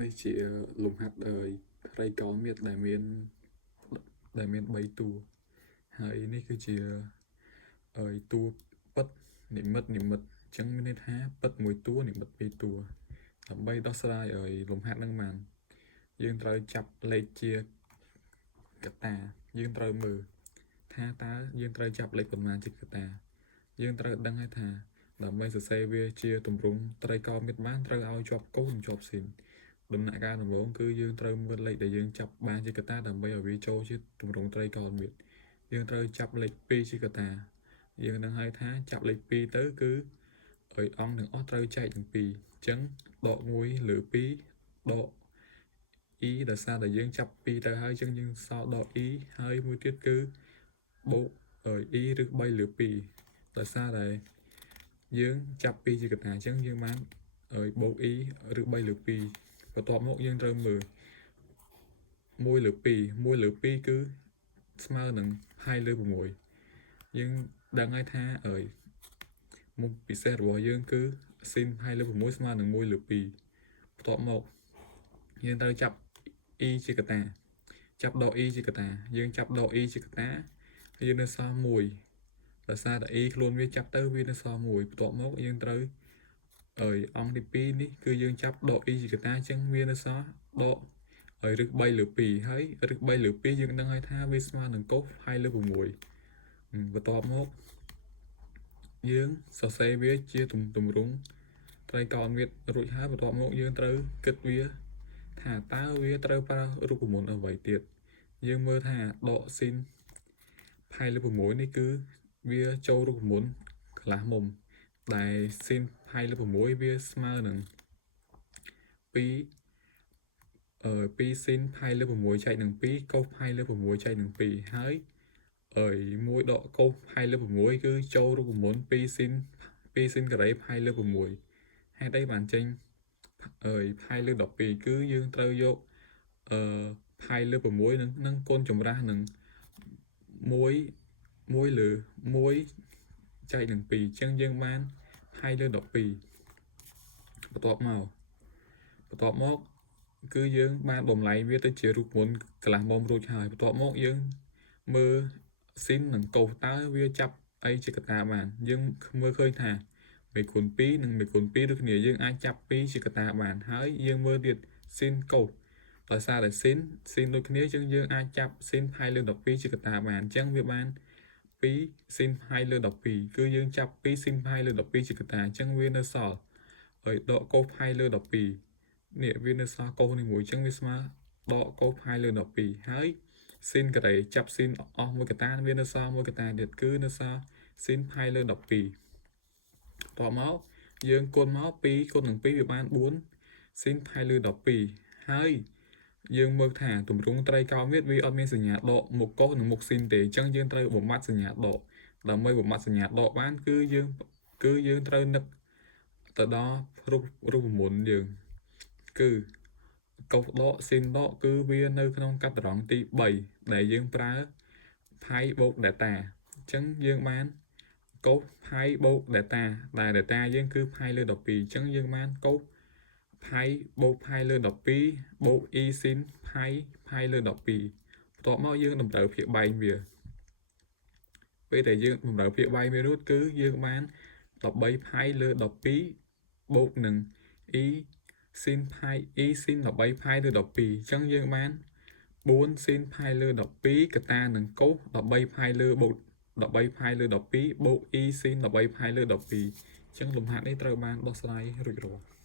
នេះជាលំហាត់ត្រីកោណមាត្រដែលមាន3តួហើយនេះគឺជាតួពិតនិមិត្តអញ្ចឹងមានន័យថាពិត1តួនិមិត្ត2តួដើម្បីដោះស្រាយលំហាត់នឹងបានយើងត្រូវចាប់លេខជាកតាយើងត្រូវមើលថាតើយើងត្រូវចាប់លេខប៉ុន្មានជាកតាយើងត្រូវដឹងហើយថាដើម្បីសរសេរវាជាទម្រង់ត្រីកោណមាត្របានត្រូវឲ្យជាប់កូនជាប់ស៊ីនដំណាក់កាលដំបូងគឺយើងត្រូវមើលលេខដែលយើងចាប់បានជាកតាដើម្បីឲ្យវាចូលជាទម្រង់ត្រីកោណមាត្រយើងត្រូវចាប់លេខ2ជាកតាយើងនឹងឲ្យថាចាប់លេខ2ទៅគឺអង្គទាំងអស់ត្រូវចែកទាំង2អញ្ចឹងដក1លើ2ដក e ដោយសារតែយើងចាប់2ទៅហើយអញ្ចឹងយើងសល់ដក e ហើយមួយទៀតគឺបូកe ឬ3លើ2ដោយសារតែយើងចាប់2ជាកតាអញ្ចឹងយើងបានបូក e ឬ3លើ2បន្ទាប់មកយើងត្រូវមើល1លើ2 1លើ2គឺស្មើនឹង2លើ6យើងដឹងហើយថាមុខពិសេសរបស់យើងគឺស៊ីន2លើ6ស្មើនឹង1លើ2បន្ទាប់មកយើងត្រូវចាប់ e ជាកតាចាប់ដក e ជាកតាយើងចាប់ដក e ជាកតាហើយយើងនៅសល់1ដោយសារតែ e ខ្លួនវាចាប់ទៅវានៅសល់1បន្ទាប់មកយើងត្រូវអង្គទី2នេះគឺយើងចាប់ដក e ជាកតាអញ្ចឹងវានៅសល់ដករឹស3លើ2ហើយរឹស3លើ2យើងដឹងហើយថាវាស្មើនឹងកូស2លើ6បន្ទាប់មកយើងសរសេរវាជាទម្រង់ត្រីកោណមាត្ររួចហើយបន្ទាប់មកយើងត្រូវគិតវាថាតើវាត្រូវប្រើរូបមន្តអ្វីទៀតយើងមើលថាដកស៊ីន2លើ6នេះគឺវាចូលរូបមន្តកន្លះមុំដែលស៊ីន2លើ6វាស្មើនឹង2ស៊ីន2លើ6ចែកនឹង2កូស2លើ6ចែកនឹង2ហើយ1ដកកូស2លើ6គឺចូលរូបមន្ត2ស៊ីនការ៉េ2លើ6ហេតុអីបានចេញ2លើ12គឺយើងត្រូវយក2លើ6នឹងគុណចម្រាស់នឹង1លើ1ចែកនឹង2អញ្ចឹងយើងបាន2លើ12បន្ទាប់មកគឺយើងបានបំលែងវាទៅជារូបមន្តកន្លះមុំរួចហើយបន្ទាប់មកយើងមើលស៊ីននិងកូសតើវាចាប់អីជាកតាបានយើងមើលឃើញថា1គុណ2និង1គុណ2ដូចគ្នាយើងអាចចាប់2ជាកតាបានហើយយើងមើលទៀតស៊ីនកូសដោយសារតែស៊ីនដូចគ្នាអញ្ចឹងយើងអាចចាប់ស៊ីន2លើ12ជាកតាបានអញ្ចឹងវាបាន2ស៊ីន2លើ12គឺយើងចាប់2ស៊ីន2លើ12ជាកតាអញ្ចឹងវានៅសល់ដកកូស2លើ12នេះវានៅសល់កូសនេះមួយអញ្ចឹងវាស្មើដកកូស2លើ12ហើយស៊ីនការ៉េចាប់ស៊ីនអស់មួយកតាវានៅសល់មួយកតាទៀតគឺនៅសល់ស៊ីន2លើ12តមកយើងគុណមក2គុណនឹង2វាបាន4ស៊ីន2លើ12ហើយយើងមើលថាទម្រង់ត្រីកោណមាត្រវាអត់មានសញ្ញាដកមុខកូសនិងមុខស៊ីនទេអញ្ចឹងយើងត្រូវបំបត្តិសញ្ញាដកដើម្បីបំបត្តិសញ្ញាដកបានគឺយើងត្រូវនឹកទៅដល់រូបមន្តយើងគឺកូសដកស៊ីនដកគឺវានៅក្នុងកាតារ៉ង់ទី3ដែលយើងប្រើផៃបូក data អញ្ចឹងយើងបានកូសផៃបូក data ដែល data យើងគឺផៃលើ12អញ្ចឹងយើងបានកូសផៃបូកផៃលើ12បូក e ស៊ីនផៃលើ12បន្ទាប់មកយើងតម្រូវភាគបែងវាពេលដែលយើងតម្រូវភាគបែងវារួចគឺយើងបាន13ផៃលើ12បូកនឹង e ស៊ីន13ផៃលើ12អញ្ចឹងយើងបាន4ស៊ីនផៃលើ12កតានឹងកូស13ផៃលើបូក13ផៃលើ12បូក e ស៊ីន13ផៃលើ12អញ្ចឹងលំហាត់នេះត្រូវបានដោះស្រាយរួចរាល់